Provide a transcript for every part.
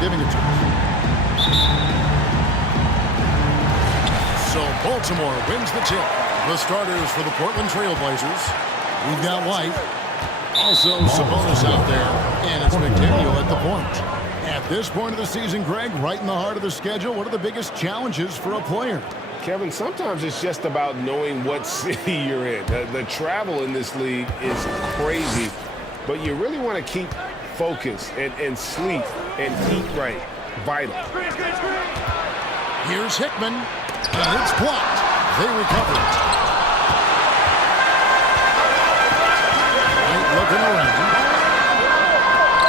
giving it to us. So Baltimore wins the tip. The starters for the Portland Trail Blazers. We've got White. Also Sabonis out there. And it's McDaniel at the point. At this point of the season, Greg, right in the heart of the schedule, what are the biggest challenges for a player? Kevin, sometimes it's just about knowing what city you're in. The travel in this league is crazy, but you really want to keep focus and sleep and eat right. Vital. Here's Hickman, and it's blocked. They recover it. White looking around.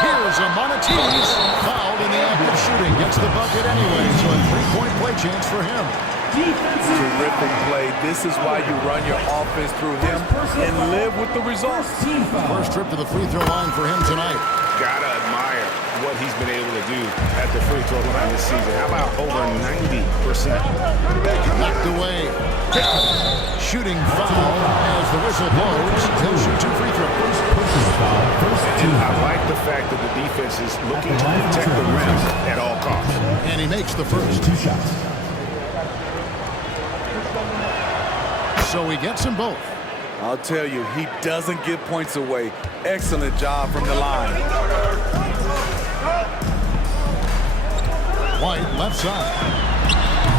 Here's a Monteith, fouled in the act of shooting. Gets the bucket anyway, so a three-point play chance for him. Terrific play. This is why you run your offense through him and live with the results. First trip to the free throw line for him tonight. Gotta admire what he's been able to do at the free throw line this season. How about over 90%? Knocked away. Shooting foul as the whistle blows. He'll shoot 2 free throws. And I like the fact that the defense is looking to protect the rim at all costs. And he makes the first 2 shots. So he gets them both. I'll tell you, he doesn't give points away. Excellent job from the line. White, left side.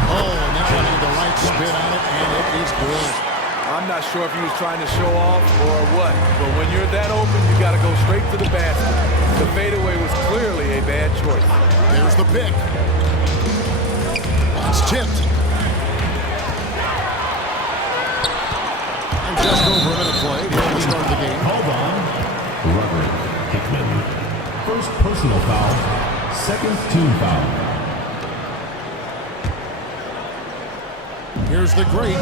Oh, and that one had the right spin on it, and it is good. I'm not sure if he was trying to show off or what, but when you're that open, you got to go straight to the basket. The fadeaway was clearly a bad choice. There's the pick. It's tipped. Just over a minute played. He will start the game. Hold on. Rubber. Hickman. First personal foul. Second team foul. Here's the great.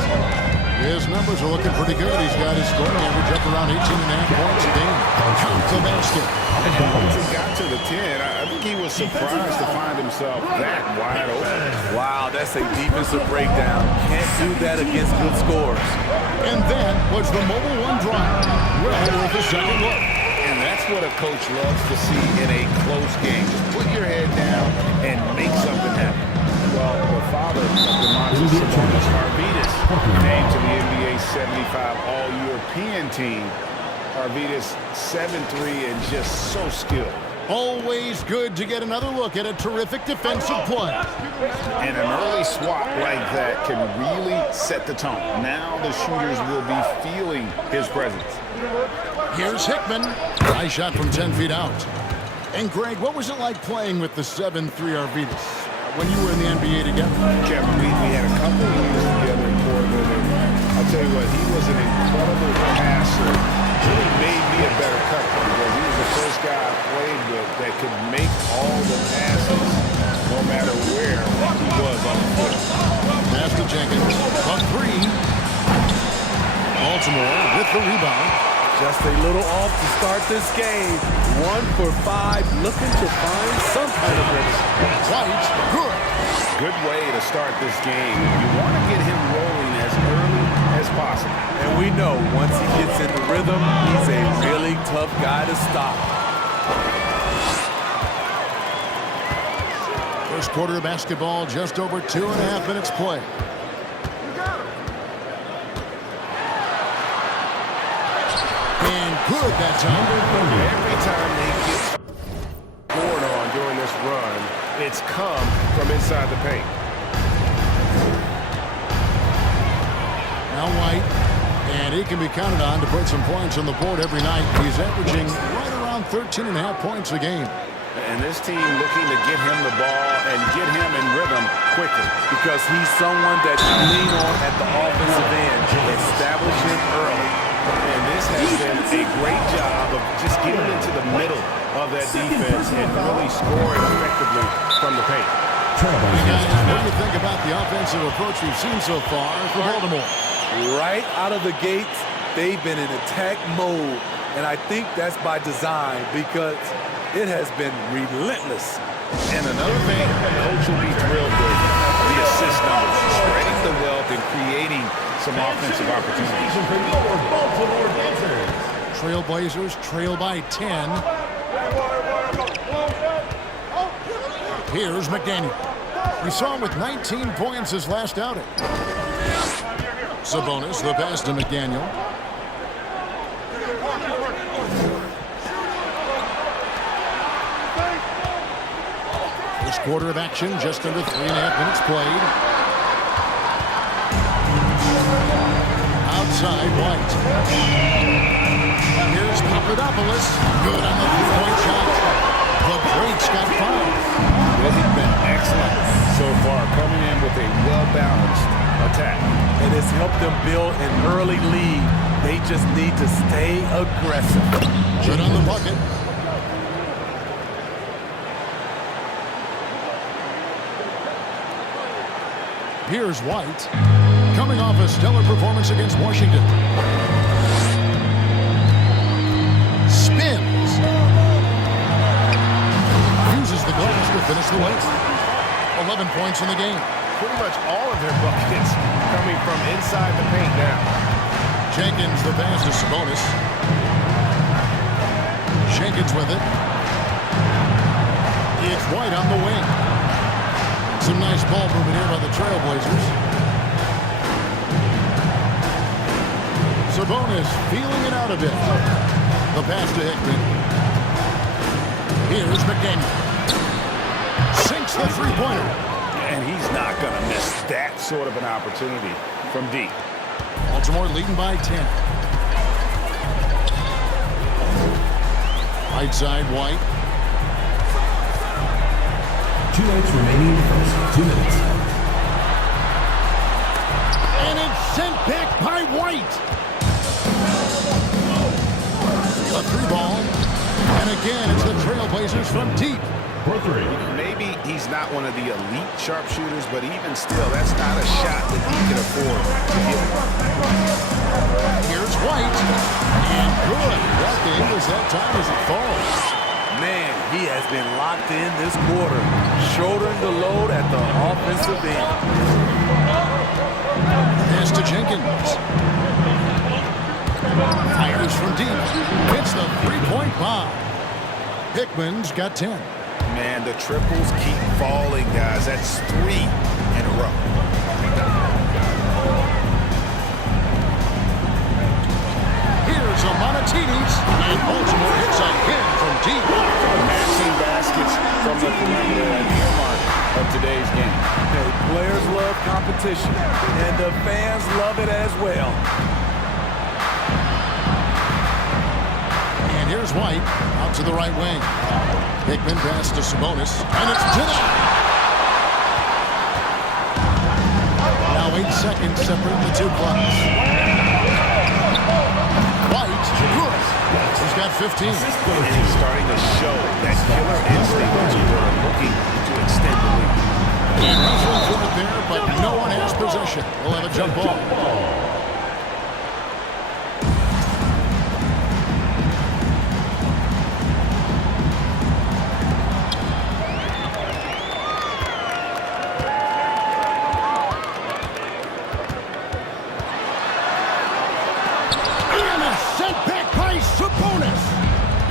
His numbers are looking pretty good. He's got his scoring average up around 18.5 points a game. Count the basket. And once he got to the 10, I think he was surprised to find himself that wide open. Wow, that's a defensive breakdown. Can't do that against good scores. And that was the Mobile One drive. Well worth a second look. And that's what a coach loves to see in a close game. Just put your head down and make something happen. Well, the father of Demontis Sabonis, Arvydas, named to the NBA 75 All-European team. Arvydas 7'3" and just so skilled. Always good to get another look at a terrific defensive play. And an early swat like that can really set the tone. Now the shooters will be feeling his presence. Here's Hickman. Nice shot from 10 feet out. And Greg, what was it like playing with the 7'3" Arvydas when you were in the NBA together? Kevin, we had a couple of years together in Portland, and I'll tell you what, he was an incredible passer. Really made me a better cutter because he was the first guy I played with that could make all the passes no matter where he was on the floor. Pass to Jenkins. Buck 3. Baltimore with the rebound. Just a little off to start this game. 1 for 5, looking to find some kind of rhythm. White, good. Good way to start this game. You want to get him rolling as early as possible. And we know once he gets in the rhythm, he's a really tough guy to stop. First quarter of basketball, just over 2.5 minutes play. And good that time. Every time they get scored on during this run, it's come from inside the paint. Now White, and he can be counted on to put some points on the board every night. He's averaging right around 13.5 points a game. And this team looking to get him the ball and get him in rhythm quickly. Because he's someone that you lean on at the offensive end. Establish him early. And this has been a great job of just getting into the middle of that defense and really scoring effectively from the paint. Guys, what do you think about the offensive approach we've seen so far for Baltimore? Right out of the gates, they've been in attack mode. And I think that's by design because it has been relentless. And another thing a coach will be thrilled with, the assist numbers, spreading the wealth and creating some offensive opportunities. Trailblazers trail by 10. Here's McDaniel. We saw him with 19 points his last outing. Sabonis, the pass to McDaniel. First quarter of action, just under 3.5 minutes played. Outside, White. Here's Papadopoulos. Good on the three-point shot. The break's got 5. They've been excellent so far, coming in with a well-balanced attack. And it's helped them build an early lead. They just need to stay aggressive. Good on the bucket. Here's White, coming off a stellar performance against Washington. Spins. Uses the glass to finish the race. 11 points in the game. Pretty much all of their buckets coming from inside the paint now. Jenkins, the pass to Sabonis. Jenkins with it. It's White on the wing. Some nice ball movement here by the Trailblazers. Sabonis feeling it out a bit. The pass to Hickman. Here's McDaniel. Sinks the three-pointer. And he's not going to miss that sort of an opportunity from deep. Baltimore leading by 10. Right side, White. 2 minutes remaining in the first. 2 minutes. And it's sent back by White. A three ball. And again, it's the Trailblazers from deep. For 3. Maybe he's not one of the elite sharpshooters, but even still, that's not a shot that he can afford to give. Here's White. And good. That thing was that time as it falls. Man, he has been locked in this quarter, shouldering the load at the offensive end. Pass to Jenkins. Fires from deep. Hits the three-point bomb. Hickman's got 10. Man, the triples keep falling, guys. That's 3 in a row. Here's a Monatides. And Baltimore hits again from deep. Matching baskets from the perimeter at the mark of today's game. Hey, players love competition, and the fans love it as well. And here's White out to the right wing. Hickman pass to Sabonis, and it's to that. Now 8 seconds separating the two clocks. White, good. He's got 15. And he's starting to show that killer instinct that you were looking to extend the lead. And hustling for it there, but no one has possession. We'll have a jump ball.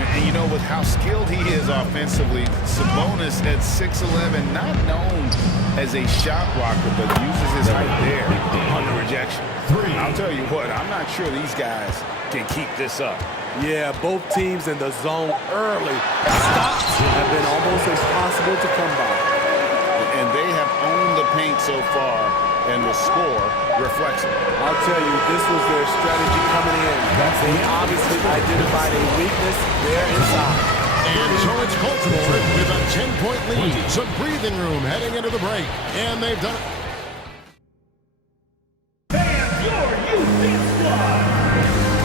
And you know, with how skilled he is offensively, Sabonis at 6'11", not known as a shot blocker, but uses his height there on the rejection. I'll tell you what, I'm not sure these guys can keep this up. Yeah, both teams in the zone early. Stops have been almost impossible to come by. And they have owned the paint so far, and the score reflects it. I'll tell you, this was their strategy coming in. They obviously identified a weakness there inside. And so it's Baltimore with a 10-point lead. Some breathing room heading into the break. And they've done it.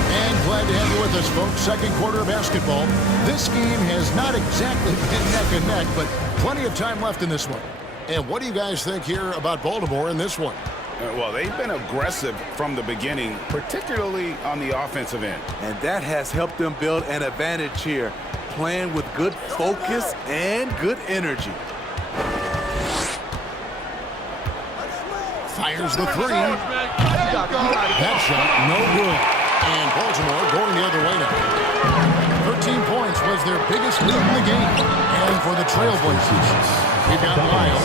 And glad to have you with us, folks. Second quarter of basketball. This game has not exactly been neck and neck, but plenty of time left in this one. And what do you guys think here about Baltimore in this one? Well, they've been aggressive from the beginning, particularly on the offensive end. And that has helped them build an advantage here, playing with good focus and good energy. Fires the three. That shot, no good. And Baltimore going the other way now. 13 points with was their biggest lead in the game. And for the Trailblazers, we've got Miles,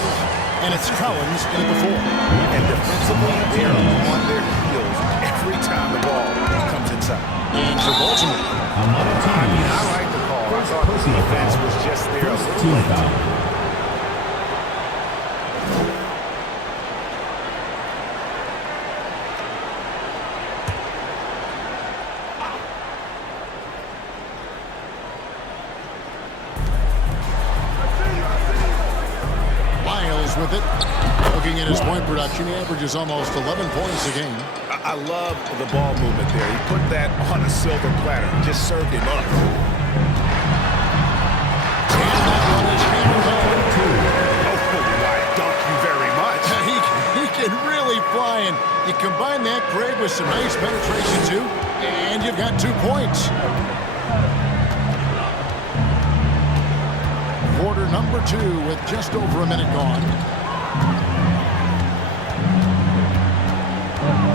and it's Collins in at the 4. And defensively, they are on their heels every time the ball comes inside. And for Baltimore, I like the call. I thought the defense was just there a little late. with it. Looking at his point production, he averages almost 11 points a game. I love the ball movement there. He put that on a silver platter. Just served him up. And that one is hammered home. Oh, why, thank you very much. He can really fly, and you combine that, Craig, with some nice penetration, too, and you've got 2 points. Quarter number 2 with just over a minute gone.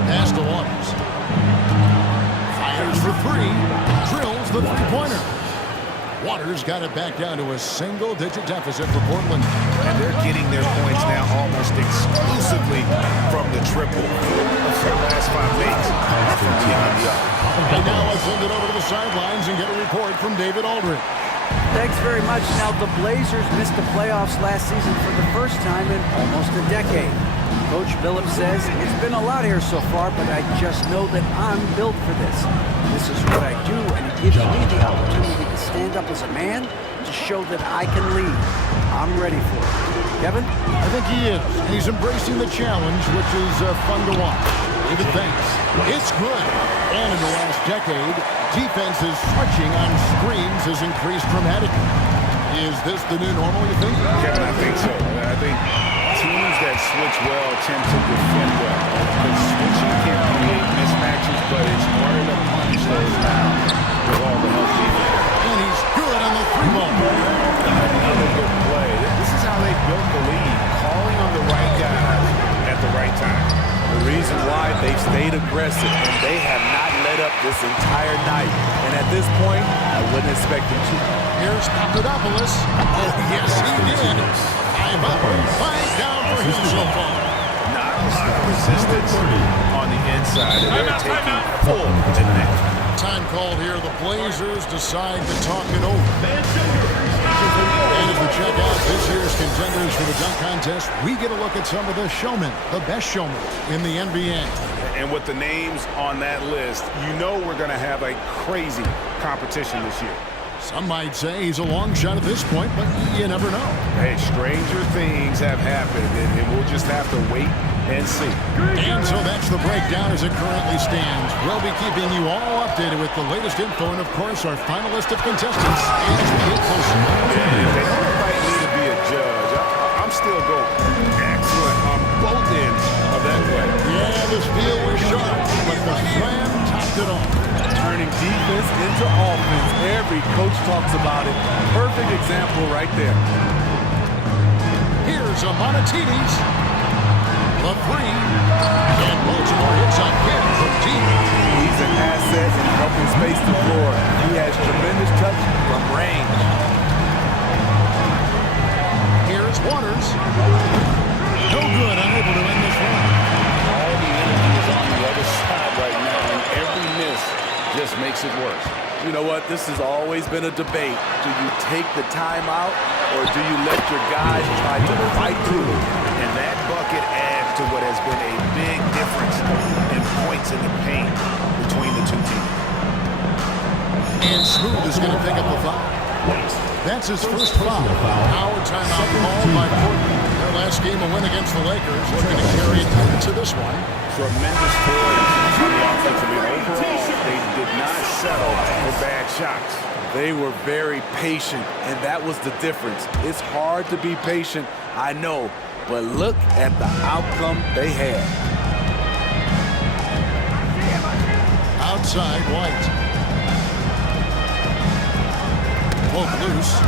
Pass to Waters. Fires for 3. Drills the three-pointer. Waters got it back down to a single-digit deficit for Portland. And they're getting their points now almost exclusively from the triple. Their last 5 makes from beyond the arc. And now I send it over to the sidelines and get a report from David Aldridge. Thanks very much. Now, the Blazers missed the playoffs last season for the first time in almost a decade. Coach Phillips says, it's been a lot here so far, but I just know that I'm built for this. This is what I do, and it gives me the opportunity to stand up as a man to show that I can lead. I'm ready for it. Kevin? I think he is. He's embracing the challenge, which is fun to watch. David thinks it's good. And in the last decade, defenses switching on screens has increased dramatically. Is this the new normal, you think? Kevin, I think so. I think teams that switch well tend to defend well. But switching can create mismatches, but it's harder to punish those now with all the help he has. And he's good on the 3-ball. Another good play. This is how they built the lead, calling on the right guys at the right time. The reason why they've stayed aggressive and they have not let up this entire night. And at this point, I wouldn't expect them to. Here's Papadopoulos. Oh, yes, he did. 5 up, 5 down for him so far. Not a lot of resistance on the inside, and they're taking full advantage. Time called here. The Blazers decide to talk it over. And as we check out this year's contenders for the dunk contest, we get a look at some of the showmen, the best showmen in the NBA. And with the names on that list, you know we're going to have a crazy competition this year. Some might say he's a long shot at this point, but you never know. Hey, stranger things have happened, and we'll just have to wait and see. And so that's the breakdown as it currently stands. We'll be keeping you all updated with the latest info and, of course, our final list of contestants as we get closer. And if they don't invite me to be a judge, I'm still going. Excellent on both ends of that play. Yeah, the steal was sharp, but the slam topped it off. Turning defense into offense. Every coach talks about it. Perfect example right there. Here's a Monatides. The 3. And Baltimore hits on him from deep. He's an asset in helping space the floor. He has tremendous touch from range. Here's Waters. No good, unable to end this one. All the energy is on the other side right now, and every miss just makes it worse. You know what? This has always been a debate. Do you take the timeout or do you let your guys try to fight through? And that bucket adds to what has been a big difference in points in the paint between the two teams. And Smooth is going to pick up the foul. That's his first foul. Our timeout called by Portland. Their last game, a win against the Lakers, looking to carry it into this one. Tremendous poise on the offensive end. Overall, they did not settle for bad shots. They were very patient, and that was the difference. It's hard to be patient, I know, but look at the outcome they had. Outside, White. Both loose.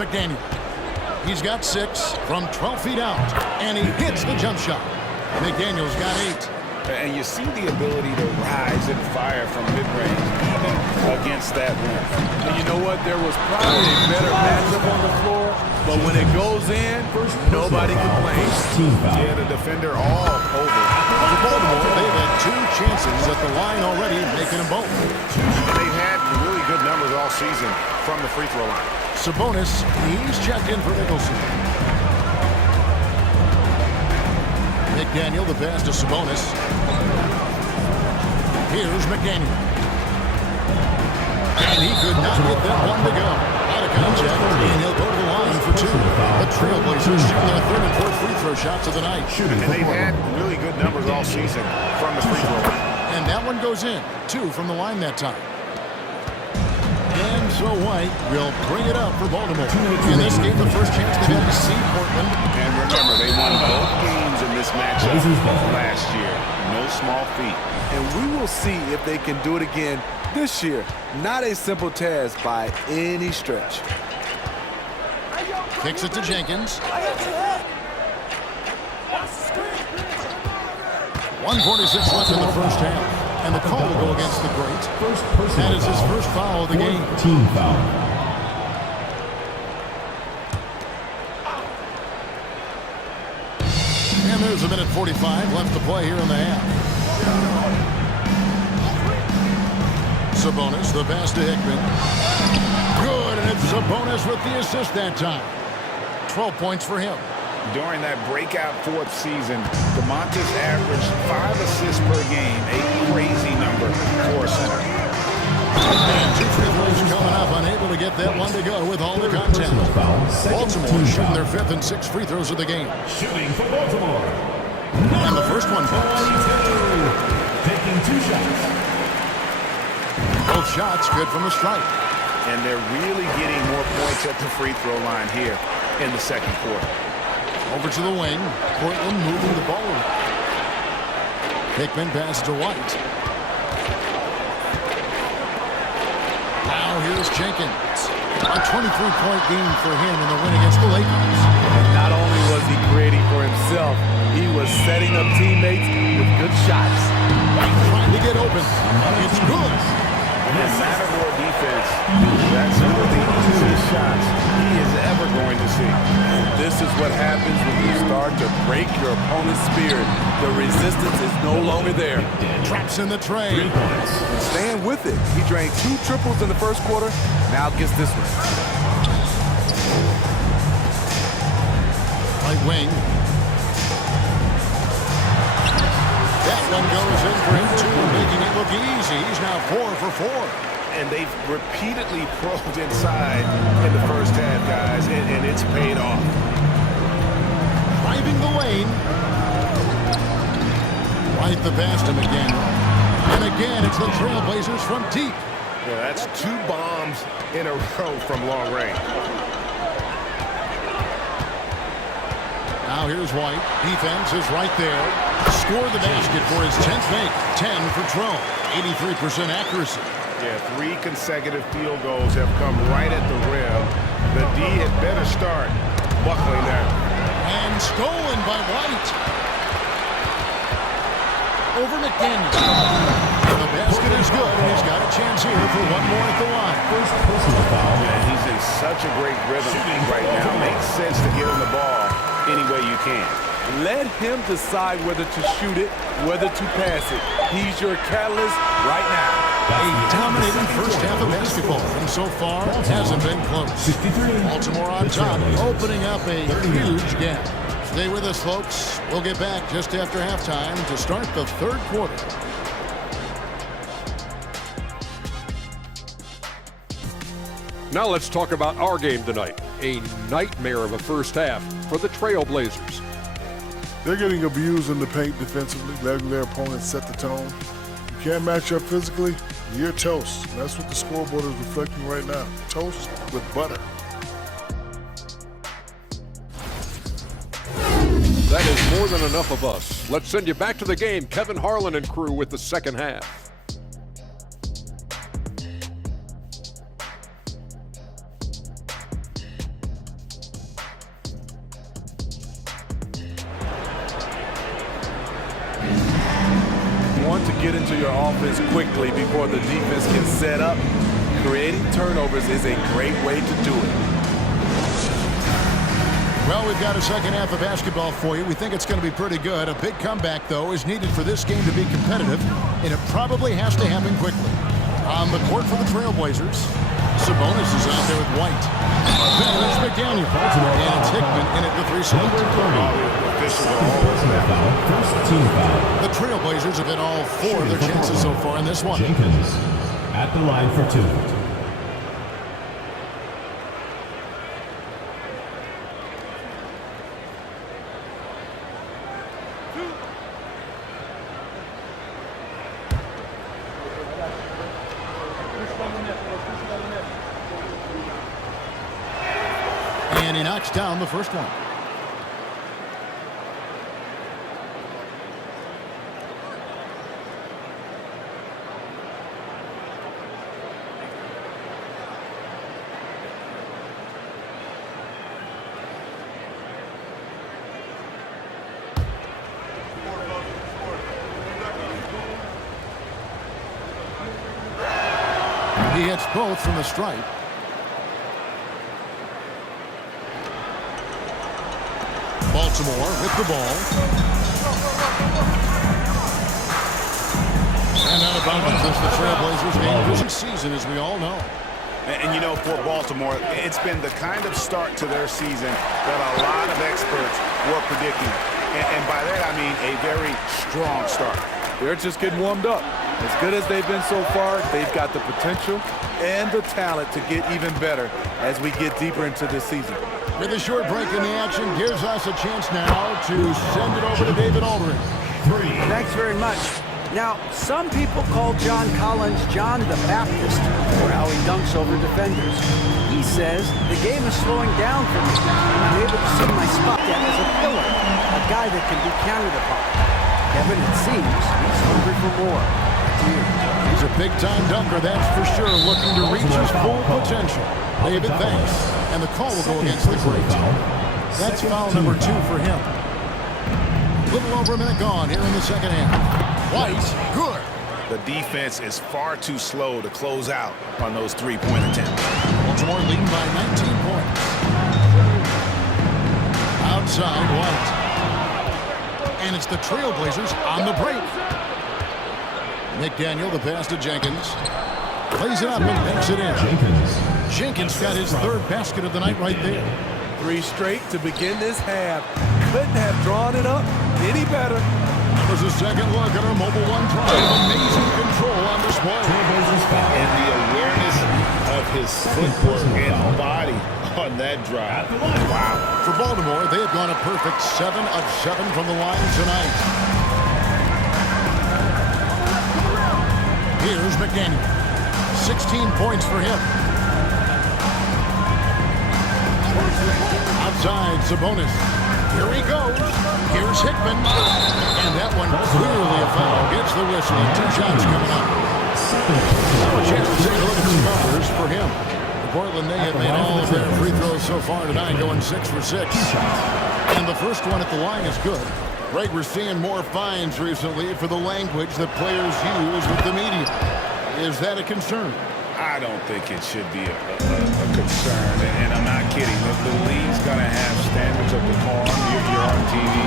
McDaniel. He's got 6 from 12 feet out, and he hits the jump shot. McDaniel's got 8. And you see the ability to rise and fire from mid-range, even against that rim. And you know what? There was probably a better matchup on the floor, but when it goes in, nobody complains. Yeah, the defender all over. For Baltimore, they've had 2 chances at the line already, making them both. They've had really good numbers all season from the free throw line. Sabonis, he's checked in for Nicholson. McDaniel, the pass to Sabonis. Here's McDaniel. And he could not get that one to go. Out of contact, and he'll go to the line for 2. The Trailblazers shooting their 3rd and 4th free throw shots of the night. And they've had really good numbers all season from the free throw line. And that one goes in. 2 from the line that time. And so White will bring it up for Baltimore. In this game, the first chance they had to see Portland. And remember, they won both games in this matchup last year. No small feat. And we will see if they can do it again this year. Not a simple task by any stretch. Kicks it to Jenkins. 1:46 left in the first half. And the call will go against the great. That is his first foul of the game. Team foul. And there's a minute 45 left to play here in the half. Sabonis, the pass to Hickman. Good, and it's Sabonis with the assist that time. 12 points for him. During that breakout 4th season, DeMontis averaged 5 assists per game, a crazy number for a center. And 2 free throws coming up, unable to get that one to go with all the contact. Baltimore shooting their 5th and 6th free throws of the game. Shooting for Baltimore. And the first one falls. Taking 2 shots. Both shots good from the stripe. And they're really getting more points at the free throw line here in the second quarter. Over to the wing. Portland moving the ball. Hickman passes to White. Now here's Jenkins. A 23-point game for him in the win against the Lakers. Not only was he creating for himself, he was setting up teammates with good shots. White trying to get open. It's good. And Matador defense, that's one of the easiest shots he is ever going to see. This is what happens when you start to break your opponent's spirit. The resistance is no longer there. Traps in the tray. 3 points. Staying with it. He drained 2 triples in the first quarter. Now gets this one. Right wing. That one goes in for him too, making it look easy. He's now 4 for 4. And they've repeatedly probed inside in the first half, guys, and it's paid off. Driving the lane. Right the pass to McDaniel. And again, it's the Trailblazers from deep. Yeah, that's 2 bombs in a row from long range. Now here's White. Defense is right there. Score the basket for his 10th make. 10 for 12. 83% accuracy. Yeah, 3 consecutive field goals have come right at the rim. The D had better start buckling down. And stolen by White. Over McDaniel. The basket is good, and he's got a chance here for one more at the line. First personal foul. Yeah, he's in such a great rhythm right now. Makes sense to give him the ball any way you can. Let him decide whether to shoot it, whether to pass it. He's your catalyst right now. A dominating first half of basketball, and so far hasn't been close. 63. Baltimore on top, opening up a huge gap. Stay with us, folks. We'll get back just after halftime to start the 3rd quarter. Now let's talk about our game tonight. A nightmare of a first half for the Trailblazers. They're getting abused in the paint defensively, letting their opponents set the tone. You can't match up physically, you're toast. And that's what the scoreboard is reflecting right now. Toast with butter. That is more than enough of us. Let's send you back to the game. Kevin Harlan and crew with the second half. get into your offense quickly before the defense can set up. Creating turnovers is a great way to do it. Well, we've got a second half of basketball for you. We think it's going to be pretty good. A big comeback, though, is needed for this game to be competitive, and it probably has to happen quickly. On the court for the Trailblazers, Sabonis is out there with White. Then it's McDaniel, and it's Hickman in at the 3 slot. First team foul. The Trailblazers have hit all 4 of their chances so far in this one. Jenkins at the line for 2. And he knocks down the first one. He hits both from the stripe. Baltimore with the ball. And out of bounds as the Trailblazers game this season, as we all know. And you know, for Baltimore, it's been the kind of start to their season that a lot of experts were predicting. And by that, I mean a very strong start. They're just getting warmed up. As good as they've been so far, they've got the potential and the talent to get even better as we get deeper into this season. With a short break in the action, gives us a chance now to send it over to David Aldridge. 3. Thanks very much. Now, some people call John Collins John the Baptist for how he dunks over defenders. He says, the game is slowing down for me. I'm able to see my spot as a pillar, a guy that can be counted upon. Kevin, it seems he's hungry for more. He's a big-time dunker, that's for sure, looking to reach his full potential. David, thanks. And the call will go against the great. That's foul number 2 for him. A little over a minute gone here in the second half. White, good. The defense is far too slow to close out on those three-point attempts. Baltimore leading by 19 points. Outside, White. And it's the Trailblazers on the break. McDaniel, the pass to Jenkins. Plays it up and banks it in. Jenkins got his 3rd basket of the night right there. 3 straight to begin this half. Couldn't have drawn it up any better. There's a second look at our Mobile 1 drive. Amazing control on display. And the awareness of his footwork and body on that drive. Wow. For Baltimore, they have gone a perfect 7 of 7 from the line tonight. Here's McDaniel. 16 points for him. Outside, Sabonis. Here he goes. Here's Hickman. And that one clearly a foul. Gets the whistle and 2 shots coming up. A chance to take a look at some numbers for him. Portland, they have made all of their free throws so far tonight, going 6 for 6. And the first one at the line is good. Greg, we're seeing more fines recently for the language that players use with the media. Is that a concern? I don't think it should be a concern, and I'm not kidding. The league's going to have standards of decorum. You're on TV.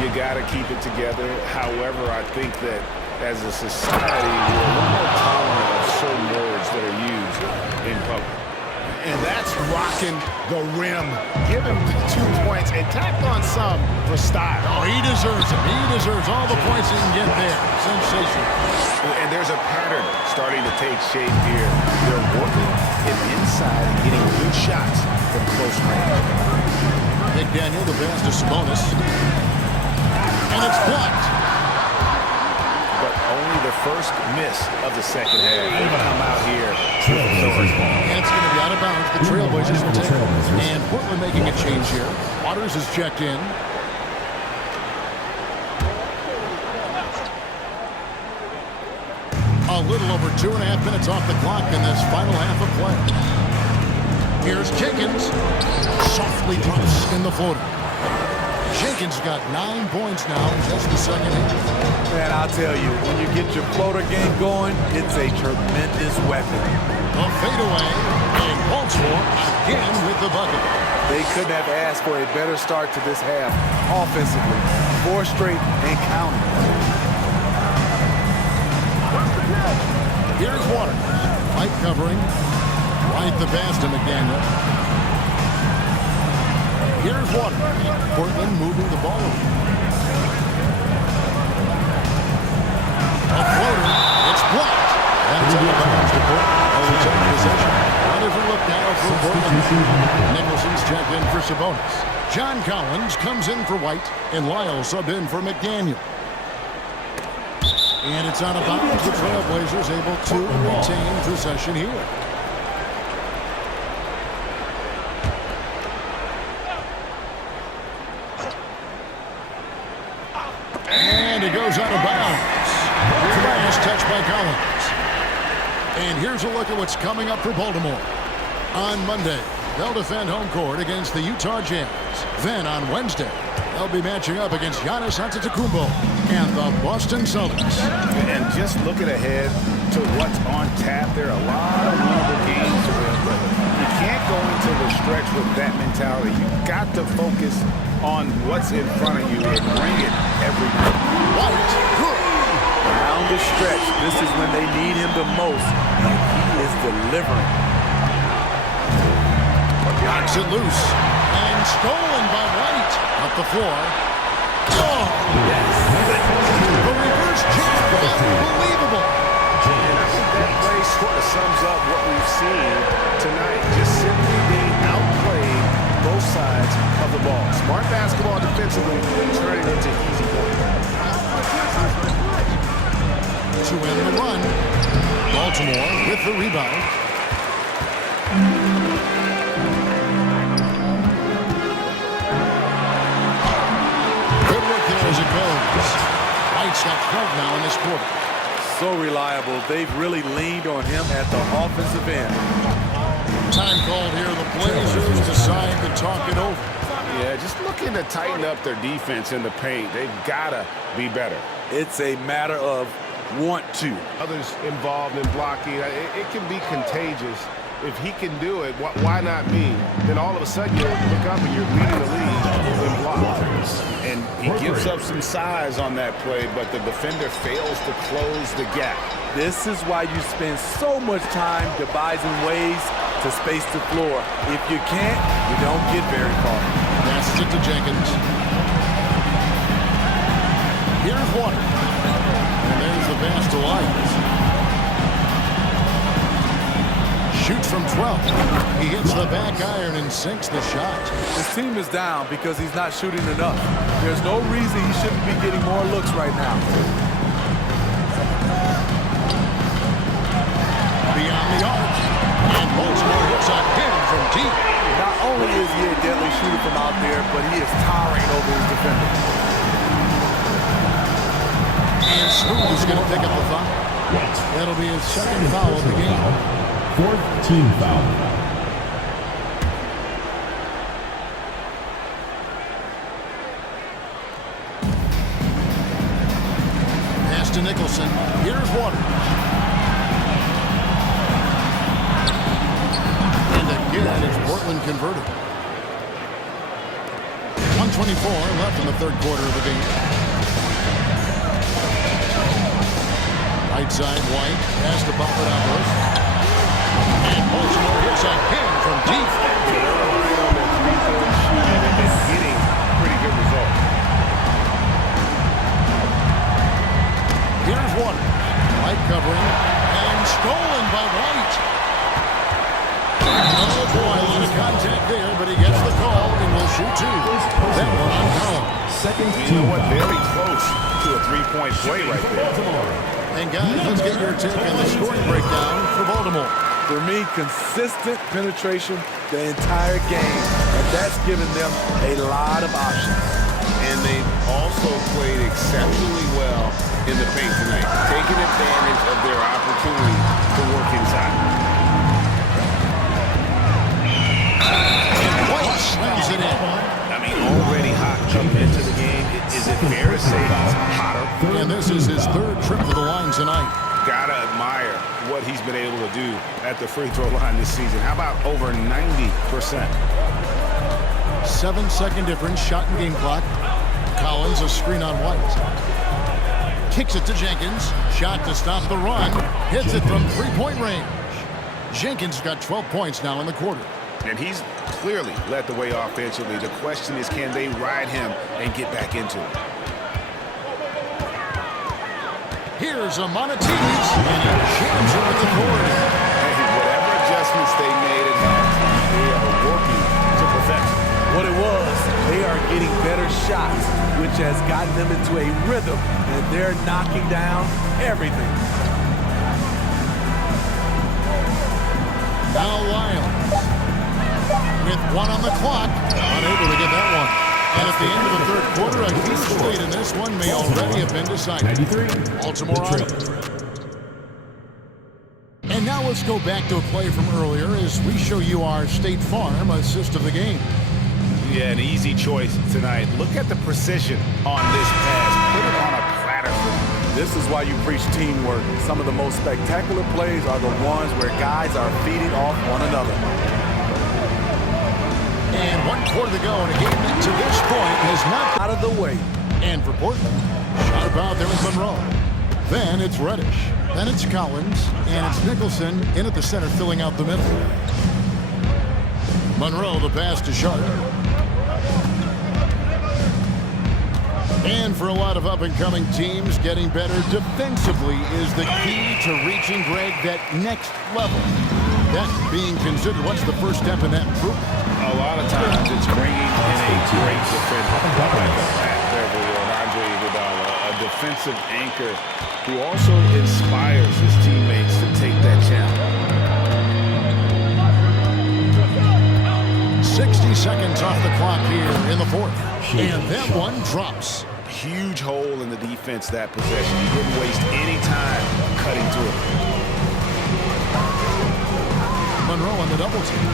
You got to keep it together. However, I think that as a society, we're a little more tolerant of certain words that are used in public. And that's rocking the rim. Give him 2 points and tacked on some for style. Oh, he deserves it. He deserves all the points he can get there. Sensational. And there's a pattern starting to take shape here. They're working it inside and getting good shots from close range. McDaniel, the pass to Sabonis. And it's blocked. But only the first miss of the second half. They come out here. And it's going to be out of bounds. The Trailblazers will take it. And Portland making a change here. Waters is checked in. A little over 2.5 minutes off the clock in this final half of play. Here's Jenkins. Softly drops in the floater. Jenkins Jenkins got 9 points now in just the second half. Man, I'll tell you, when you get your floater game going, it's a tremendous weapon. A fadeaway, and Baltimore again with the bucket. They couldn't have asked for a better start to this half offensively. 4 straight and counting. Here's Waters. White covering. Right the pass to McDaniel. Here's Waters. Portland moving the ball over. A floater. It's blocked. That's out of bounds to Portland. Always on possession. A different look now for Portland. Nicholson's checked in for Sabonis. John Collins comes in for White, and Lyle subbed in for McDaniel. And it's out of bounds. The Trailblazers able to retain possession here. And it goes out of bounds. Last touch by Collins. And here's a look at what's coming up for Baltimore. On Monday, they'll defend home court against the Utah Jazz. Then on Wednesday, they'll be matching up against Giannis Antetokounmpo and the Boston Celtics. And just looking ahead to what's on tap, there are a lot of winnable games to win, but you can't go into the stretch with that mentality. You've got to focus on what's in front of you and bring it every night. White, good. Around the stretch, this is when they need him the most, and he is delivering. Knocks it loose. And stolen by White. Up the floor. Oh! Yes. The reverse jab. Unbelievable. And I think that play sort of sums up what we've seen tonight. Just simply being outplayed both sides of the ball. Smart basketball defensively, turning it into easy points. To end the run. Baltimore with the rebound. Good work there as it goes. White's got 12 now in this quarter. So reliable. They've really leaned on him at the offensive end. Time called here. The Blazers decide to talk it over. Yeah, just looking to tighten up their defense in the paint. They've got to be better. It's a matter of want to. Others involved in blocking, it can be contagious. If he can do it, why not me? Then all of a sudden you look up and you're leading the league in blocks. And he gives up some size on that play, but the defender fails to close the gap. This is why you spend so much time devising ways to space the floor. If you can't, you don't get very far. Passes it to Jenkins. Here's Waters. And there's the pass to Lyons. Shoots from 12. He hits the back iron and sinks the shot. His team is down because he's not shooting enough. There's no reason he shouldn't be getting more looks right now. Beyond the arc. And Baltimore hits a pin from deep. Not only is he a deadly shooter from out there, but he is towering over his defender. And Smooth is going to pick up the foul. That'll be his second foul of the game. Fourth team foul. Pass to Nicholson. Here's Waters. And again, it's Portland converted. 1:24 left in the third quarter of the game. Right side, White. Pass to Papadopoulos. And Baltimore hits a pin from deep. They're relying on their three-point shooting and getting pretty good results. Here's Waters. White covering. And stolen by White. Oh boy, a lot of contact there, but he gets the call and will shoot two. That one on Collins. Second You team know what? foul. Very close to a three-point play right there. And guys, let's get your take on the scoring breakdown for Baltimore. For me, consistent penetration the entire game, and that's given them a lot of options. And they've also played exceptionally well in the paint tonight, taking advantage of their opportunity to work inside. And White slams it in. I mean, already hot coming into the admire what he's been able to do at the free throw line this season. How about over 90%? 7-second difference, shot and game clock. Collins, a screen on White. Kicks it to Jenkins. Shot to stop the run. Hits it from three-point range. Jenkins got 12 points now in the quarter. And he's clearly led the way offensively. The question is, can they ride him and get back into it? Here's a Monetides, and he jams it with the board. Hey, whatever adjustments they made at halftime, they are working to perfection. What it was, they are getting better shots, which has gotten them into a rhythm, and they're knocking down everything. Now Lyles, with one on the clock, unable to get that one. And at the end of the third quarter, a huge lead in this one may already have been decided. 93. Baltimore on it. And now let's go back to a play from earlier as we show you our State Farm assist of the game. Yeah, an easy choice tonight. Look at the precision on this pass. Put it on a platter for them. This is why you preach teamwork. Some of the most spectacular plays are the ones where guys are feeding off one another. And 1 quarter to go in a game that to this point has not Out of the way. And for Portland, shot about there with Monroe. Then it's Reddish. Then it's Collins. And it's Nicholson in at the center filling out the middle. Monroe, the pass to Sharp. And for a lot of up-and-coming teams, getting better defensively is the key to reaching, Greg, that next level. That being considered, what's the first step in that improvement? A lot of times it's bringing in a great defender like Pat Beverly or Andre Iguodala, a defensive anchor who also inspires his teammates to take that challenge. 60 seconds off the clock here in the fourth. And that one drops. Huge hole in the defense that possession. He didn't waste any time cutting to it. Monroe on the double team.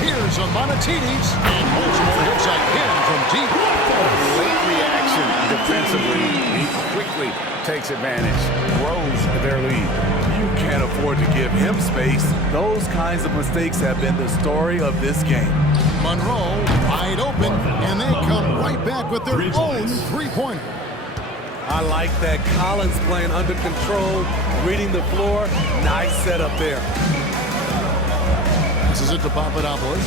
Here's a Monetides, and Baltimore hits again from deep. Late reaction defensively. He quickly takes advantage, grows their lead. You can't afford to give him space. Those kinds of mistakes have been the story of this game. Monroe wide open, and they come right back with their own three-pointer. I like that. Collins playing under control, reading the floor. Nice setup there. This is it to Papadopoulos.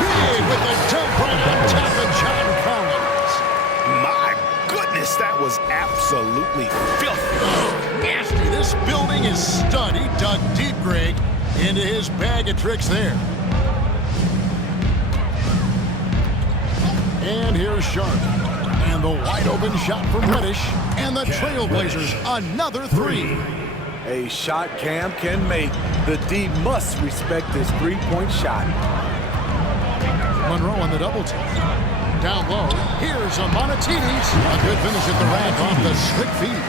Big with the jump right on top of John Collins. My goodness, that was absolutely filthy. Nasty. This building is stud. He dug deep, Greg, into his bag of tricks there. And here's Sharp. And the wide open shot from Reddish. And the Trailblazers another three. A shot Cam can make. The D must respect this three-point shot. Monroe on the double team. Down low. Here's a Monetides. A good finish at the rack off the slick feed.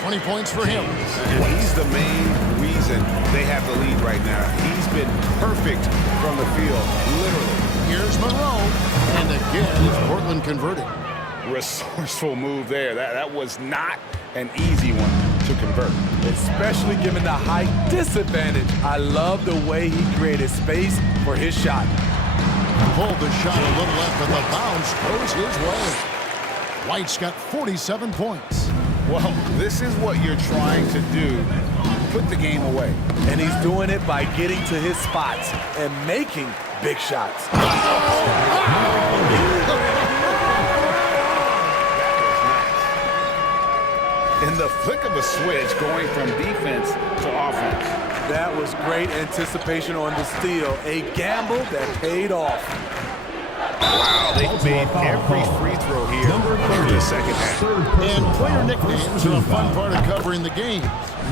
20 points for him. And he's the main reason they have the lead right now. He's been perfect from the field, literally. Here's Monroe. And again, is Portland converting. Resourceful move there. That was not an easy one to convert. Especially given the height disadvantage. I love the way he created space for his shot. Pulled the shot a little left, but the bounce goes his way. White's got 47 points. Well, this is what you're trying to do. Put the game away. And he's doing it by getting to his spots and making big shots. In the flick of a switch, going from defense to offense. That was great anticipation on the steal. A gamble that paid off. Wow, they made every free throw here in the second half. And player nicknames are a fun part of covering the game.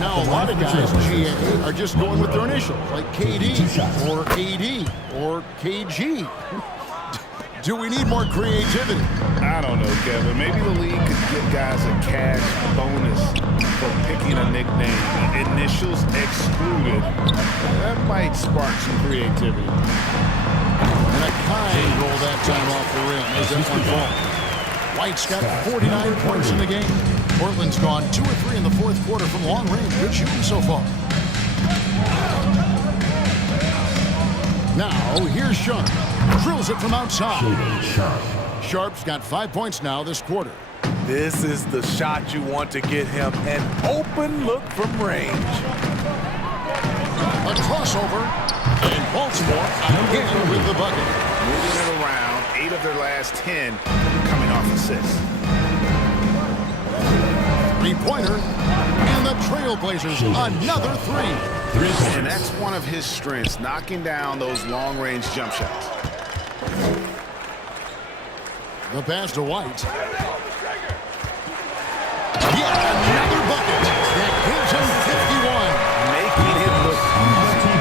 Now, a lot of guys, GA, are just going with their initials, like KD, or AD, or KG. Do we need more creativity? I don't know, Kevin. Maybe the league could give guys a cash bonus for picking a nickname. Initials excluded. That might spark some creativity. And a kind roll that time off the rim as that one falls. White's got 49 points in the game. Portland's gone 2 or 3 in the fourth quarter from long range. Good shooting so far. Now, here's Sharp. Drills it from outside. Sharp's got 5 points now this quarter. This is the shot you want to get him an open look from range. A crossover. And Baltimore again with the bucket. Moving it around, 8 of their last 10 coming off assists. Three-pointer. And the Trailblazers another 3. And that's one of his strengths, knocking down those long-range jump shots. The pass to White. Yet another bucket that gives him 51. Making it look easy.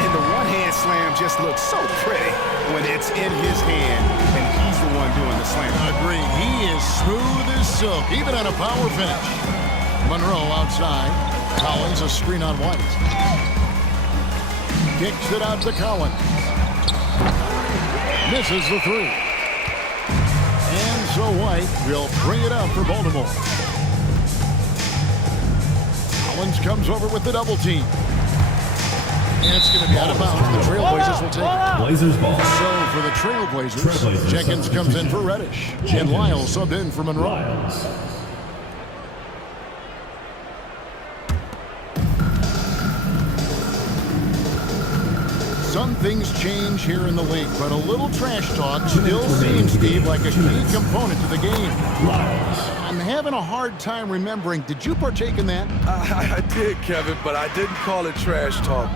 And the one-hand slam just looks so pretty when it's in his hand and he's the one doing the slam. Agreed. He is smooth as silk, even at a power finish. Monroe outside. Collins a screen on White. Kicks it out to Collins. Misses the 3. And so White will bring it up for Baltimore. Collins comes over with the double team. And it's going to be out of bounds. The Trailblazers will take it. Blazers ball. So for the Trailblazers, Jenkins comes in for Reddish. And Lyles subbed in for Monroe. Some things change here in the league, but a little trash talk still seems, Steve, like a key component to the game. I'm having a hard time remembering. Did you partake in that? I did, Kevin, but I didn't call it trash talk.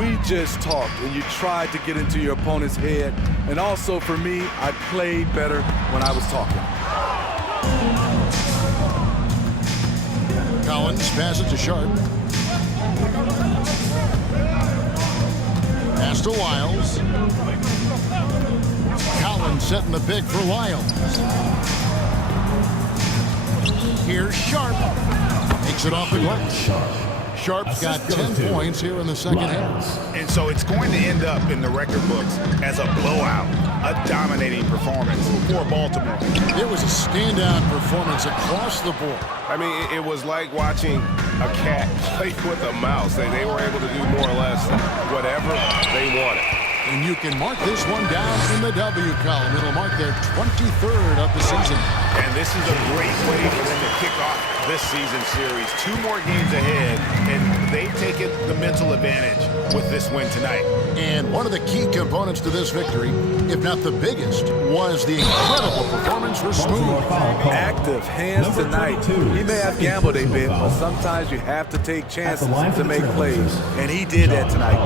We just talked, and you tried to get into your opponent's head. And also, for me, I played better when I was talking. Collins passes to Sharp. Pass to Lyles. Collins setting the pick for Lyles. Here's Sharp. Makes it off the glass. Sharp's got 10 points here in the second half. And so it's going to end up in the record books as a blowout, a dominating performance for Baltimore. It was a standout performance across the board. I mean, it was like watching a cat play with a mouse. They were able to do more or less whatever they wanted. And you can mark this one down in the W column. It'll mark their 23rd of the season. And this is a great way for them to kick off this season series. 2 more games ahead, and they've taken the mental advantage with this win tonight. And one of the key components to this victory, if not the biggest, was the incredible performance for Smooth. Active hands tonight. He may have gambled a bit, but sometimes you have to take chances to make plays. And he did that tonight.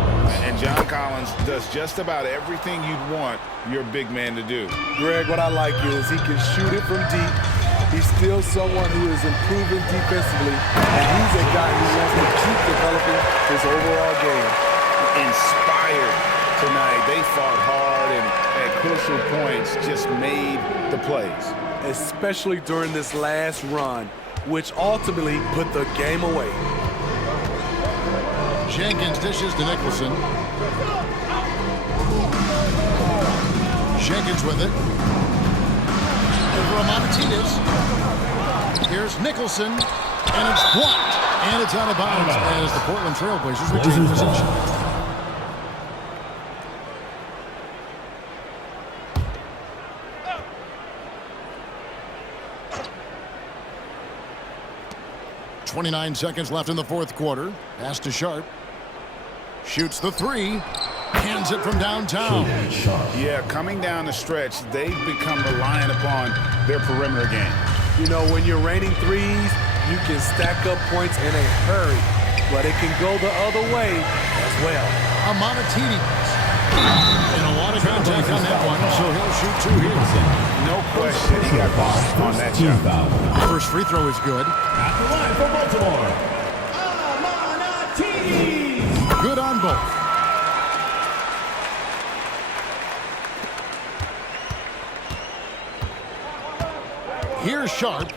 And John Collins does just about everything you'd want your big man to do. Greg, what I like is he can shoot it from deep. He's still someone who is improving defensively, and he's a guy who wants to keep developing his overall game. Inspired tonight. They fought hard and at crucial points just made the plays. Especially during this last run, which ultimately put the game away. Jenkins dishes to Nicholson. Jenkins with it. Over Martinez. Here's Nicholson. And it's blocked. And it's out of bounds as the Portland Trailblazers retain possession. .29 seconds left in the fourth quarter. Pass to Sharp. Shoots the 3. Hands it from downtown. Yeah, coming down the stretch, they've become reliant upon their perimeter game. You know, when you're raining threes, you can stack up points in a hurry, but it can go the other way as well. Amonatidi. And a lot of contact on that one, so he'll shoot 2 here. No question he got caught on that shot. First free throw is good. At the line for Baltimore, Amonatidi. Good on both. Here's Sharp.